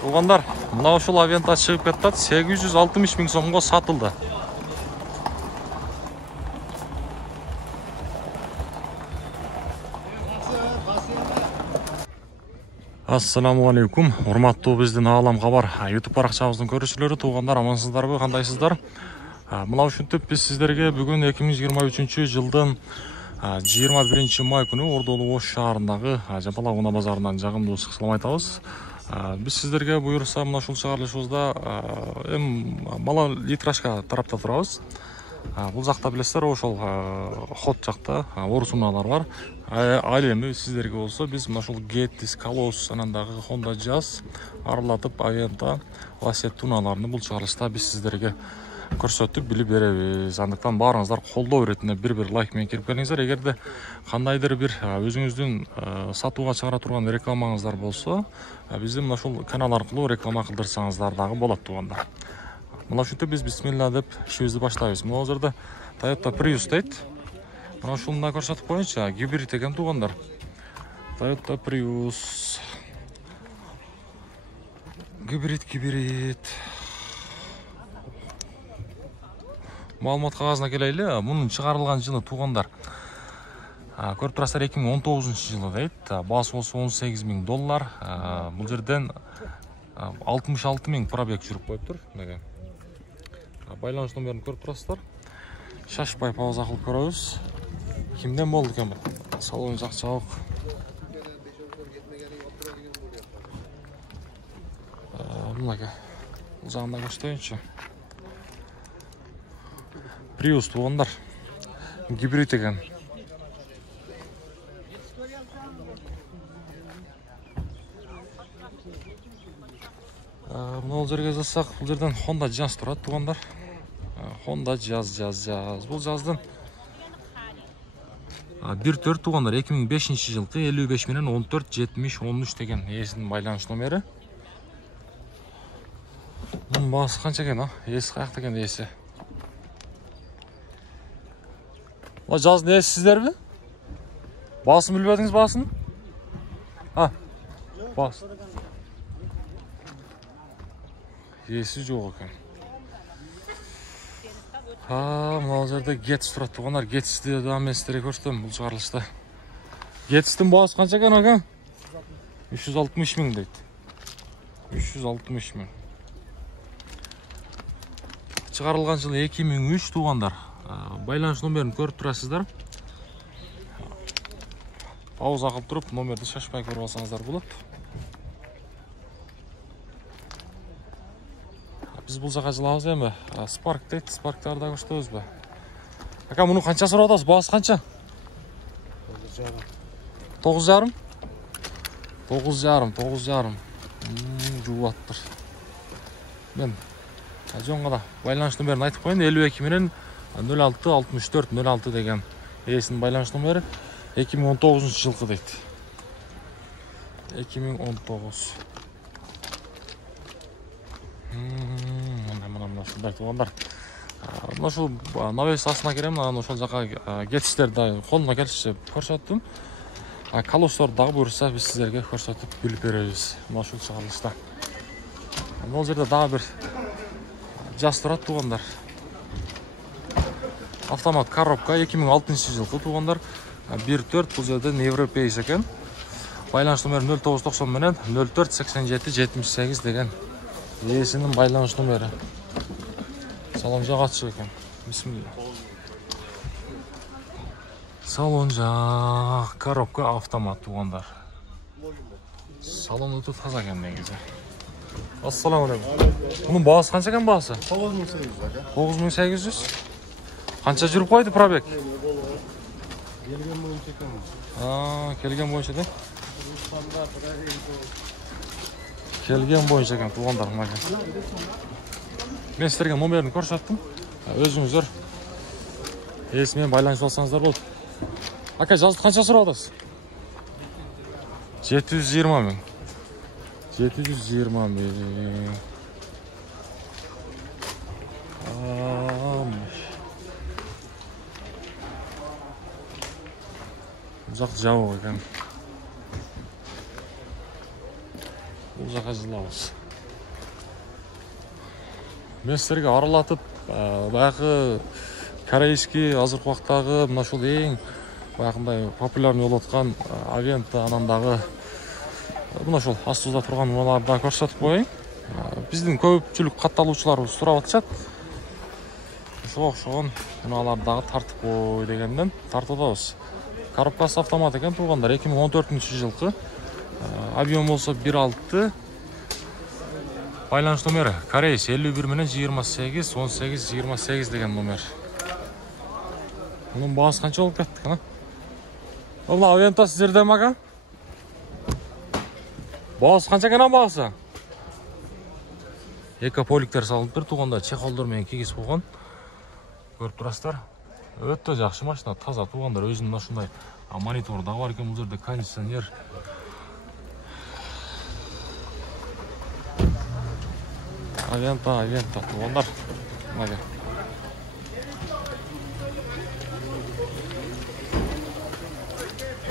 Туғандар, мына ушул Авента чыгып кетти, 860 миң сомго сатылды. Ассаламу алейкум, урматтуу биздин Аалам Кабар YouTube баракчабыздын көрүүчүлөрү, туугандар, амансыздарбы, кандайсыздар? Мына ушинтип биз сиздерге бүгүн 2023 жылдын 21 май күнү Ордолуу Ош шаарындагы Жапалак унаа базарынан жагымдуу салам айтабыз. Биз сиздерге буюрса мына ушул чыгарылышыбызда мала литрашка тарапта турабыз. Бул жакта билесиздер, ошол хот жакта орус унаалар бар. Ал эми сиздерге болсо биз мына ушул Gettys, Колосс, анан дагы Honda Jazz, аралатып Aventa, Lacetti унааларын бул чыгарылышта биз сиздерге көрсөтүп билип беребиз. Андыктан баарыңыздар колдоо иретине бир лайк менен кирип келиңиздер. Эгерде кандайдыр бир өзүңүздүн сатууга чыгара турган рекламаңыздар болсо, биздин мына ушул канал аркылуу реклама кылдырсаңыздар дагы болот, туугандар. Мына ушинтип биз бисмилла деп ишибизди баштайбыз. Мына жерде Toyota Prius дейт. Мына ушуна көрсөтүп коеюнчу, гибрид экен, туугандар. Toyota Prius. Гибрид. Маалымат кагазына келели. Мунун чыгарылган жылы, туугандар, көрүп турасыздар, 2019 жылы дейт. Баасы болсо $18,000. Бул жерден 66 миң пробег жүрүп коюптур. Байланыш номерин көрүп турасыздар. Шашпай пауза кылып көрөбүз. Кимден болду экен бул? Салон жакчабык. Мынакей. Бул жагында көрсөтөйүнчү. Prius, туугандар. Гибрид экен. Бул жерге жазсак, бул жерден Honda Jazz турат, туугандар. Honda Jazz. Бул жаздын 1.4, туугандар, 2005 жылкы 55 менен 14-70-13 деген ээсинин байланыш номери. Мунун баасы канча экен, ээси каякта экен ээси? Мына жаздын ээси сиздерби? Баасын билбедиңиз, баасын? Баасы. Ээси жок экен. Мына жерде Gettys турат, туугандар. Gettys'ти да мен сиздерге көрсөтөм бул чыгарылышта. Gettys'тин баасы канча экен, ага? 360 миң дейт. 360 миң. Чыгарылган жылы 2003, туугандар. Байланыш номерин көрүп турасыздар. Пауза кылып туруп, номерди шашпай көрүп алсаңыздар болот. Biz bul жака жылабыз эми. Spark дейт, Spark'тарды да көрсөтөбүзбү? Ака, муну канча сурап атасыз? Баасы канча? 9,5. 9,5. Жууаттыр. Мен жонго да байланыш номерин айтып коеюн. 52 менен 06-64-06 деген ээсинин байланыш номери. 2019 жылкы дейт. 2019. Мына туугандар. Мына ушул навес астына керем, анан ошол жака Gettys'терди колуна келишинче көрсөттүм. Колоссторду дагы буюрса биз сиздерге көрсөтүп билип беребиз. Мына ушул чыгарылышта. Бул жерде дагы бир Jazz турат, туугандар. Автомат коробка, 2006 жылкы, туугандар. 1.4, бул жерден Европейс экен. Байланыш номери 0990 менен 04-87-78 деген ээсинин байланыш номери. Салон жак ачык экен. Бисмилла. Салон жак, коробка автомат, туугандар. Салон өтө таза экен негизи. Ассаламу алейкум. Мунун баасы канча экен баасы? 9800 ака. 9800. Канча жүрүп койду пробег? Келген боюнча экен. Келген боюнча да? Келген боюнча экен, туугандар, мына. Мен сиздерге номерин көрсөттүм. Өзүңүздөр ээси менен байланышып алсаңыздар болот. Ака, жазды канча сурап атасыз? 720 миң. 720 миң. Жак жабык экен. Бул жака жылабыз. мен сіздерге аралатып баягы корейский азыркы убактагы мына ушул эң баягындай популярный болуп аткан Авента анандагы мына ушул астыбызда турган унааларды да көрсөтүп коеюн. Биздин көпчүлүк катталуучулар сурап атышат. Ошого окшогон унааларды дагы тартып кой дегенден тартып атабыз. Коробкасы автомат экен туугандар, 2014-жылкы. Объем болсо 1.6. Байланыш номери Корейс 51 менен 28 18 28 деген номер. Мунун баасы канча болуп кетти кана? Мына Авента сиздердеби ака? Баасы канча экен баасы? Экополиктер салынып бир тууганда чехолдор менен кигиз койгон. Көрүп турасыздар. Өтө жакшы машина, таза туугандар, өзүнүн ушундай монитор да бар экен, бул жерде кондиционер. Авента туугандар. Мына.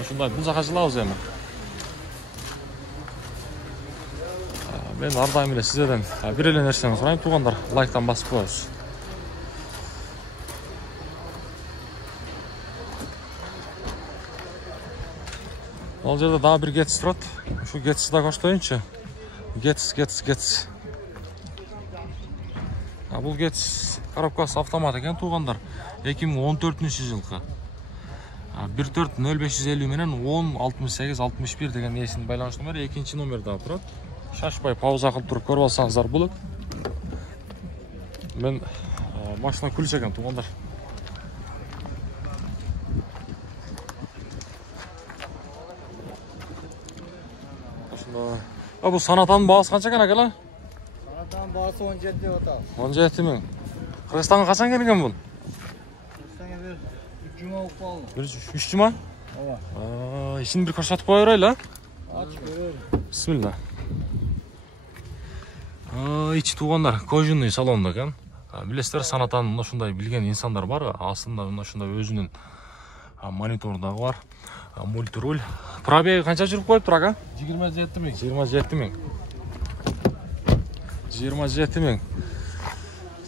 Ушундай бул жака жылабыз эми. Мен ар дайым эле сиздерден бир эле нерсени сурайм туугандар, лайктан басып коебуз. Ал жерде дагы бир Getz турат. Ушу Getz да көрсөтөйүнчү. Getz. Бул Getz коробкасы автомат экен туугандар. 2014-жылкы. 140-0550 менен 10-68-61 деген эсин байланыш номери, экинчи номер да турат. Шашпай пауза кылып туруп көрүп алсаңыздар болот. Мен машина күлүш экен туугандар. Бул санатанын баасы канча экен ака? Санатанын баасы 17 деп атабыз. 17 миң. Кыргызстанга качан келген бул? Кыргызстанга бир 3 жума болуп калды. 3 жума? Ооба. Ишин бир көрсөтүп кое берели, Ачып көрөлү. Бисмилла. Ичи туугандар, кожаный салонда экен. Билесиздер, санатанын ушундай билген инсандар бар. Астында ушундай өзүнүн монитор дагы бар. Мультируль. Пробеги канча жүрүп коюптур ака? 27 миң. 27 миң. 27 миң.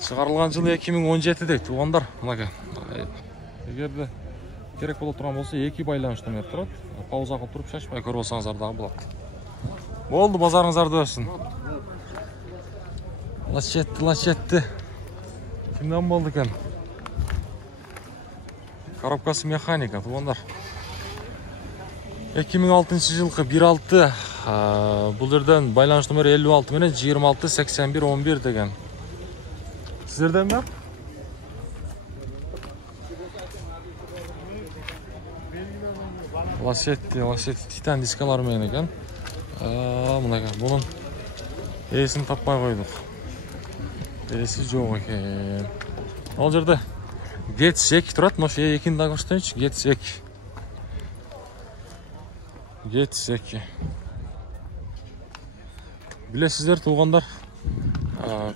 Чыгарылган жылы 2017 дейт туугандар. Мынакей. Эгерде керек боло турган болсо 2 байланыш номер турат. Пауза кылып туруп шашпай көрүп алсаңыздар дагы болот. Болду, базарыңыздар өссүн. Лачетти. Кимден болду экен? Коробкасы механика туугандар. 2006-жылкы 1.6. Бул жерден байланыш номери 56 менен 26-81-11 деген. Сиздерденби? Лачетти титан дискалары менен экен. Мынакей, бунун эсин таппай койдук. Эси жок экен. Ал жерде Getz 2 турат, ошо экини да көрсөтөйүнчү. Getz 2. Билесиздер туугандар,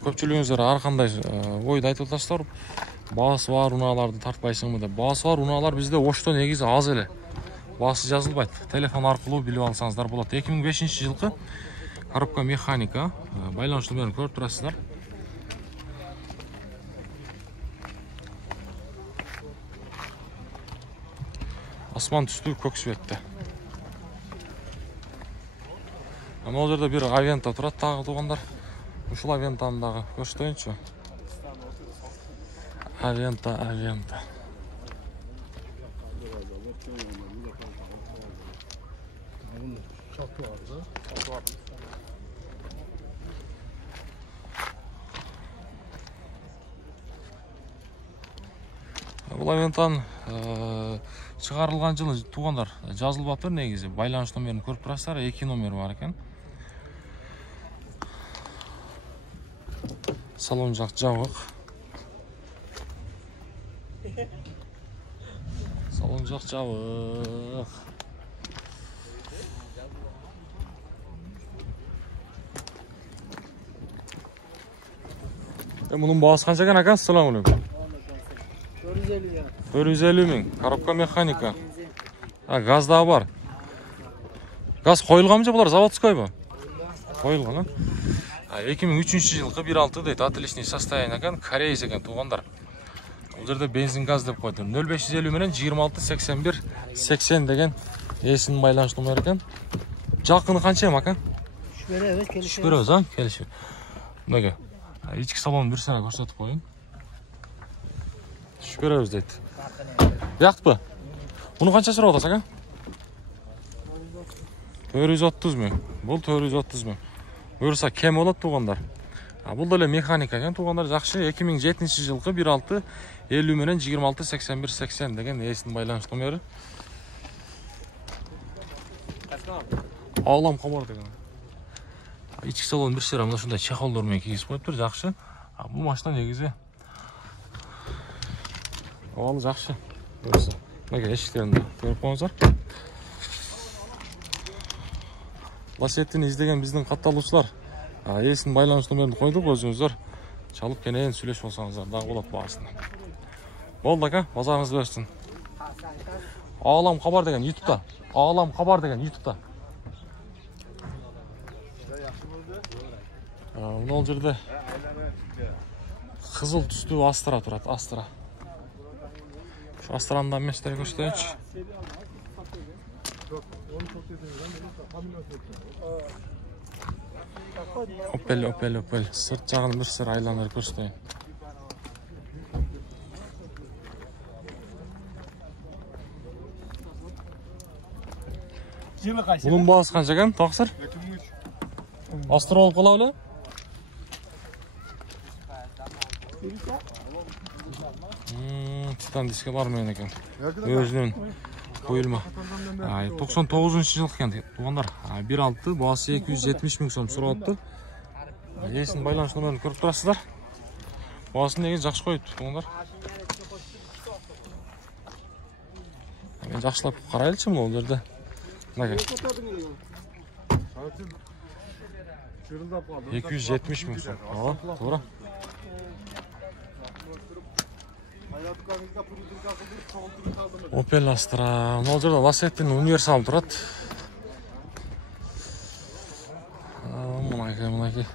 көпчүлүгүңүздөр ар кандай ойду айтып атасыздар. Баасы бар унааларды тартпайсыңбы деп. Баасы бар унаалар бизде Ошто негизи аз эле. Баасы жазылбайт. Телефон аркылуу билип алсаңыздар болот. 2005-жылкы коробка механика. Байланыш номерин көрүп турасыздар. Асман түстүү көк светте. Ал жерде бир Авента турат дагы туугандар. Ушул Авентаны дагы көрсөтөйүнчү. Авента. Бул Авентанын чыгарылган жылы туугандар жазылбаптыр негизи. Байланыш номерин көрүп турасыздар, 2 номери бар экен. Салон жак жабык. Мунун баасы канча экен ака? Ассаламу алейкум. 450 миң. Коробка механика. Газ дагы бар. Газ коюлганбы же булар заводскойбу? Коюлган, 2003 жылғы 1.6 дейді, отличный состояние екен, кореец екен туғандар. Бұл жерде бензин газ деп қойды. 0550 менен 268180 деген есінің байланыш номер екен. Жақыны қанша ем, ака? Үш береміз, Үш береміз, а? Келішіп. Бұндағы, ішкі салонын бір сәра көрсетіп қойын. Үш береміз дейді. Яқты ба? Бұны қанша сұрау отасы, ака? 430 мың. Бұл 430 мың. Бұйырса кем олады туғандар. Бұл да механика екен туғандар, жақшы. 2007 жылғы 1.6 50 менен 268180 деген есінің байланыш номері. Ağlam қамар деген. İçki salonu bir sıra мына шундай чехолдормен кигизип коюп тур, жакшы. Бул машина негизи абалы жакшы. Көрсө. Мына эшиктерин көрүп коюңуздар. Лассеттини издеген биздин катталуучулар эсинин байланыш номерин койдук, өзүңүздөр чалып кенен сүйлөшүп алсаңыздар дагы болот баасында. Болду ака, базарыңыз берсин. Ağlam Xabar деген YouTube'da. Ağlam Xabar деген YouTube'da. Бұл жерде қызыл түстүү Астра турат, Астра. Şu Astra'nın da mesleri göstereyim. Opel. Sırt жағын bir sır aylanır göstereyim. Bunun bağısı kanca ekan, taqsir? Astra olub qala öyle? Titan diske barmayan ekan. Özünün koyulma. 99 жыл ekan туғандар. 1.6 bağısı 270 000 so'm suraptı. Есінің байланыш номерін көріп тұрасыздар. Bağıсын деген жақсы қойыпты туғандар. Мен жақшылап қарайлычым ол жерде. 270 000 so'm. To'g'ri. Opel Astra. Бұл жерде Lassettin универсал тұрады. Мұнайки.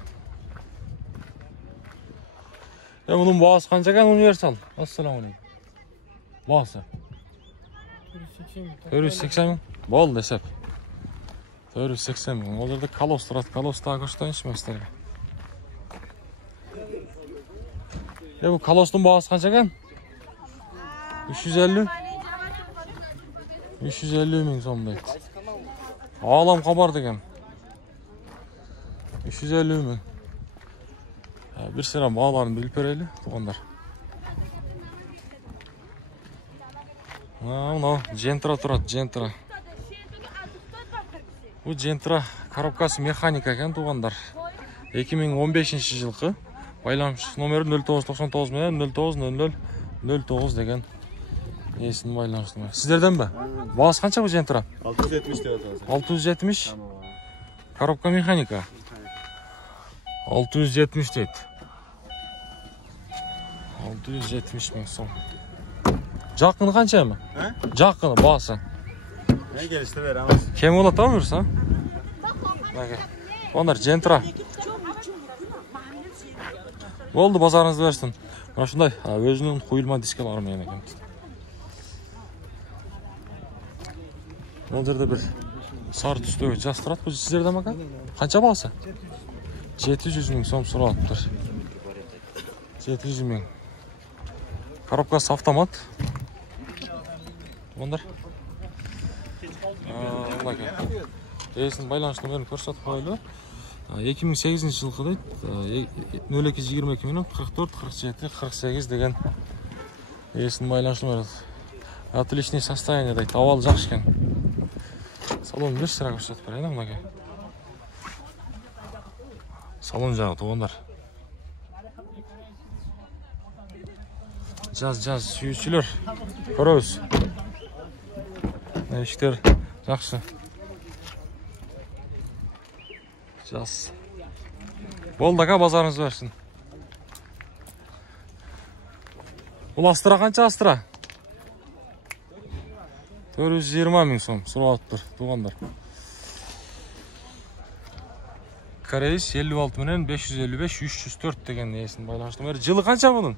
Бұның бағасы қанша екен универсал? Ассаламалейкум. Бағасы? 480 мың. Болды десеп. 480 мың. Ол жерде Колос тұрады. Колостағы көрсетейінші мәстерге. Бұл Колостың бағасы қанша екен? 350 мың so'm deydi. Ağlam Xabar деген. 350 мың. Bir sıra bağlarını bilip vereli tuğanlar. Gentra turadi, Gentra. Bu Gentra коробкасы mexanika ekan tuğanlar. 2015 жылғы. Байланыш номері 0999 менен 090009 деген есінің байланыш номері. Сіздерден бе? Бағасы қанша bu Gentra? 670 деп атасыз. 670. Коробка mexanika. 670 deydi. 670 000 so'm. Жақыны қанша mı? Жақыны бағасы. Ne gelişte veremez. Kem olata mı buyursa? Onlar Gentra. Oldu, bazarınızı versin. Mana shunday өзүнүн куюлма дискалары менен экен. Бұл жерде бір сары түстегі жас тұрады. Бұл сіздерден ме? Қанша бағасы? 700 000 so'm сұралыптыр. 700 000. Коробкасы автомат. Ондар. Есінің байланыш номерін көрсетіп қойылды. 2008 жылғы дейді. 0222 менен 44 47 48 деген есінің байланыш номері. Отличный состояние дейді. Авал жақсы екен. Салон bir sıra көрсетіп берейін мынаке. Салон жағы туғандар. Жаз сүйүүчүлөр көрөбүз. Эшиктер жакшы. Жаз. Болду ака, базарыңыз берсин. Бул Астра канча Астра? 420 000 so'm сурап атыптыр туғандар. Аткар рейс 56 менен 555 304 деген несин байланыштым. Жылы канча bunun?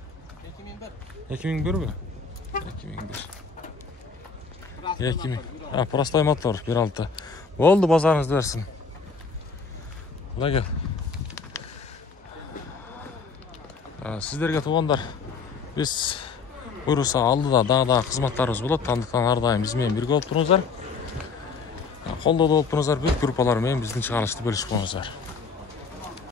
2001 mi? 2001. Ha, простой мотор 1.6. Oldu, bazarınız versin. Ula gel. Sizlerge туғандар, biz buyursa алдыда дагы кызматтарыбыз болот. Андыктан ар дайым биз менен бирге болуп туруңуздар. Колдоодо болуп туруңуздар. Бүт группалар менен биздин чыгарылышты бөлүшүп коңуздар.